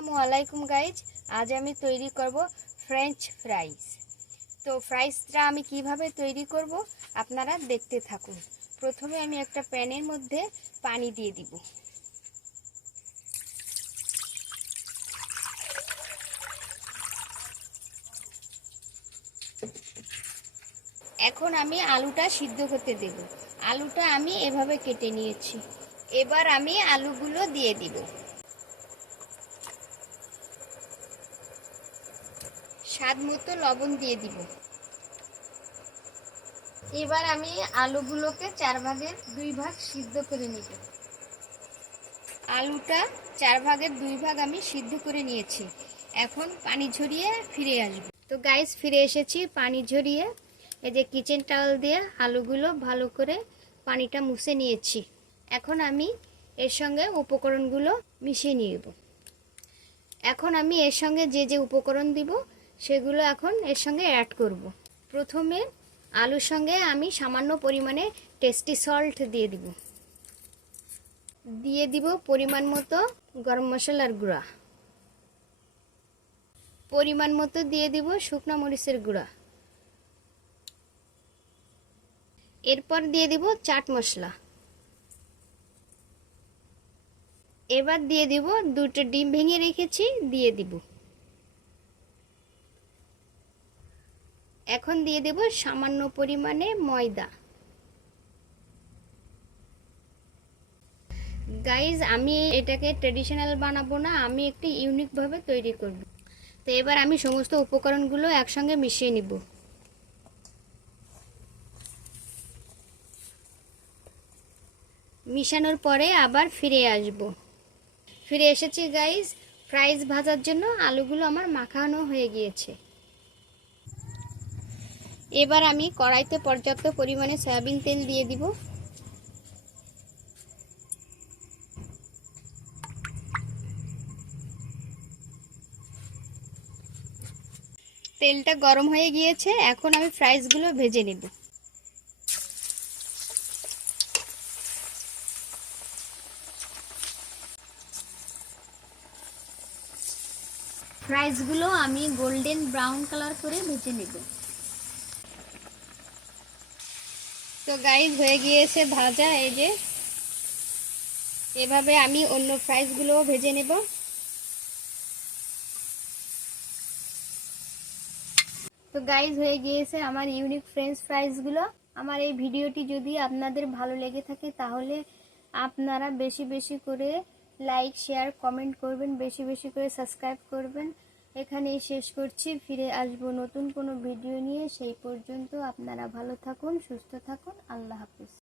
আসসালামু আলাইকুম গাইজ আজ আমি তৈরি করব ফ্রেঞ্চ ফ্রাইস তো ফ্রাইসটা আমি কীভাবে তৈরি করব আপনারা দেখতে থাকুন। প্রথমে আমি একটা প্যানের মধ্যে পানি দিয়ে দিব। এখন আমি আলুটা সিদ্ধ করতে দেব। আলুটা আমি এভাবে কেটে নিয়েছি। এবার আমি আলুগুলো দিয়ে দিব। স্বাদ মতো লবণ দিয়ে দিব। এবার আমি আলুগুলোকে চার ভাগের দুই ভাগ সিদ্ধ করে নিব। আলুটা চার ভাগের দুই ভাগ আমি সিদ্ধ করে নিয়েছি। এখন পানি ঝরিয়ে ফিরে আসব। তো গাইস ফিরে এসেছি পানি ঝরিয়ে। এই যে কিচেন টাওয়াল দিয়ে আলুগুলো ভালো করে পানিটা মুছে নিয়েছি। এখন আমি এর সঙ্গে উপকরণগুলো মিশিয়ে নিব। এখন আমি এর সঙ্গে যে যে উপকরণ দিব সেগুলো এখন এর সঙ্গে অ্যাড করব। প্রথমে আলুর সঙ্গে আমি সামান্য পরিমাণে টেস্টি সল্ট দিয়ে দিব। দিয়ে দিব পরিমাণ মতো গরম মশলার গুঁড়া। পরিমাণ মতো দিয়ে দিব শুকনো মরিচের গুঁড়া। এরপর দিয়ে দিব চাট মশলা। এবার দিয়ে দিব দুটো ডিম ভেঙে রেখেছি, দিয়ে দিব। এখন দিয়ে দেব সামান্য পরিমাণে ময়দা। গাইজ আমি এটাকে ট্রেডিশনাল বানাবো না, আমি একটি ইউনিকভাবে তৈরি করব। তো এবার আমি সমস্ত উপকরণগুলো একসঙ্গে মিশিয়ে নিব। মিশানোর পরে আবার ফিরে আসব। ফিরে এসেছি গাইজ ফ্রাইজ ভাজার জন্য আলুগুলো আমার মাখানো হয়ে গিয়েছে। এবার আমি কড়াইতে পর্যাপ্ত পরিমাণে সয়াবিন তেল দিয়ে দিব। তেলটা গরম হয়ে গিয়েছে, এখন আমি ফ্রাইসগুলো ভেজে নেব। ফ্রাইসগুলো আমি গোল্ডেন ব্রাউন কালার করে ভেজে নেব। তো গাইজ হয়ে গিয়েছে ভাজা, এই যে। এভাবে আমি অন্য ফ্রাইসগুলোও ভেজে নেব। তো গাইজ হয়ে গিয়েছে আমার ইউনিক ফ্রেঞ্চ ফ্রাইসগুলো আমার এই ভিডিওটি যদি আপনাদের ভালো লেগে থাকে, তাহলে আপনারা বেশি বেশি করে লাইক শেয়ার কমেন্ট করবেন, বেশি বেশি করে সাবস্ক্রাইব করবেন। এখানেই শেষ করছি। ফিরে আসব নতুন কোনো ভিডিও নিয়ে। সেই পর্যন্ত আপনারা ভালো থাকুন, সুস্থ থাকুন। আল্লাহ হাফিজ।